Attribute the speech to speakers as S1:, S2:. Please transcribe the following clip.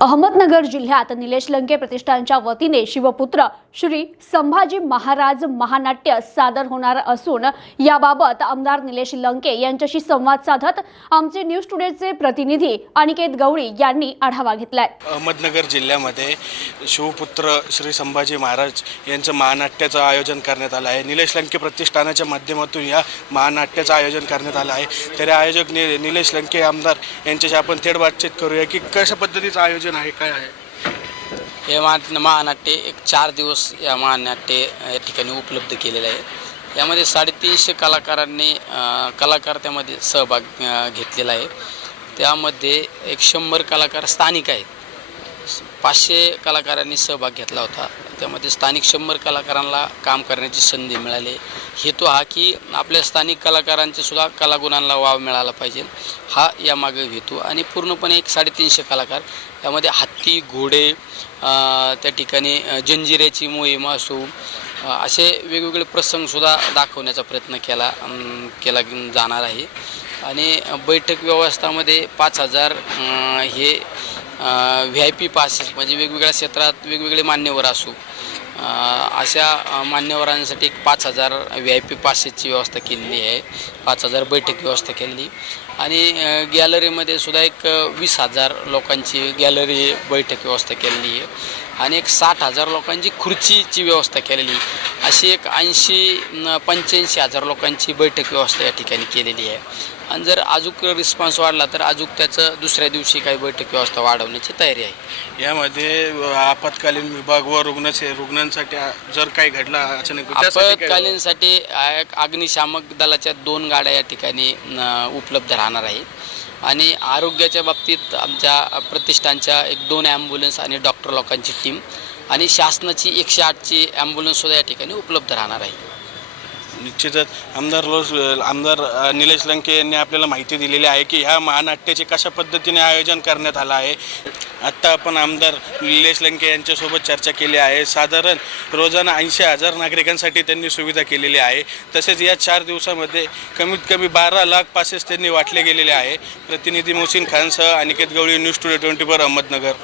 S1: अहमदनगर जिल्ह्यात निलेश लंके प्रतिष्ठानच्या वतीने शिवपुत्र श्री संभाजी महाराज महानाट्य सादर होणार असून याबाबत आमदार निलेश लंके यांच्याशी संवाद साधत आमचे न्यूज टुडेचे प्रतिनिधी अनिकेत गवळी यांनी आढावा घेतलाय.
S2: अहमदनगर जिल्ह्यामध्ये शिवपुत्र श्री संभाजी महाराज यांचं महानाट्याचं आयोजन करण्यात आलं आहे. निलेश लंके प्रतिष्ठानाच्या माध्यमातून या महानाट्याचं आयोजन करण्यात आलं आहे. तर आयोजक नि निलेश लंके आमदार यांच्याशी आपण थेट बातचीत करूया की कशा पद्धतीचं आयोजन आहे काय आहे?
S3: हे महा महानाट्य एक चार दिवस या महानाट्य या ठिकाणी उपलब्ध केलेले आहे. यामध्ये साडेतीनशे कलाकारांनी अ, कलाकार त्यामध्ये सहभाग अ, घेतलेला आहे. त्यामध्ये एक शंभर कलाकार स्थानिक आहेत. पाचशे कलाकारांनी सहभाग घेतला होता. त्यामध्ये स्थानिक शंभर कलाकारांना काम करण्याची संधी मिळाली. हेतू हा की आपल्या स्थानिक कलाकारांचे सुद्धा कलागुणांना वाव मिळाला पाहिजे. हा यामागे हेतू आणि पूर्णपणे एक साडेतीनशे कलाकार. यामध्ये हत्ती घोडे त्या ठिकाणी जंजिऱ्याची मोहीम असो असे वेगवेगळे प्रसंगसुद्धा दाखवण्याचा प्रयत्न केला केला जाणार आहे. आणि बैठक व्यवस्थामध्ये पाच हजार हे व्ही आय पी पासेस म्हणजे वेगवेगळ्या क्षेत्रात वेगवेगळे मान्यवर असू. अशा मान्यवरांसाठी एक पाच हजार व्ही आय पी पासेसची व्यवस्था केलेली आहे. पाच हजार बैठक व्यवस्था केलेली. आणि गॅलरीमध्ये सुद्धा एक वीस हजार लोकांची गॅलरी बैठक व्यवस्था केलेली आहे. आणि एक साठ हजार लोकांची खुर्चीची व्यवस्था केलेली अशी एक ऐंशी पंच्याऐंशी हजार लोकांची बैठक व्यवस्था या ठिकाणी केलेली आहे. आणि जर अजूक रिस्पॉन्स वाढला तर अजूक त्याचं दुसऱ्या दिवशी काही बैठक व्यवस्था वाढवण्याची तयारी आहे.
S2: यामध्ये आपत्कालीन विभाग व रुग्ण रुग्णांसाठी जर काही घडलं अचानक
S3: आपत्कालीनसाठी एक अग्निशामक दलाच्या दोन गाड्या या ठिकाणी उपलब्ध राहणार आहेत. आणि आरोग्याच्या बाबतीत आमच्या प्रतिष्ठानच्या एक दोन ॲम्ब्युलन्स आणि डॉक्टर लोकांची टीम आणि शासनाची एकशे आठची ॲम्ब्युलन्ससुद्धा या ठिकाणी उपलब्ध राहणार आहे.
S2: निश्चितच. आमदार लोस आमदार निलेश लंके यांनी आपल्याला माहिती दिलेली आहे की ह्या महानाट्याचे कशा पद्धतीने आयोजन करण्यात आलं आहे. आत्ता आपण आमदार निलेश लंके यांच्यासोबत चर्चा केली आहे. साधारण रोजाना ऐंशी हजार नागरिकांसाठी त्यांनी सुविधा केलेली आहे. तसेच या चार दिवसामध्ये कमीत कमी बारा लाख पासेस त्यांनी वाटले गेलेले आहे. प्रतिनिधी Mohsin खानसह Aniket Gawali news today twenty four Ahmednagar.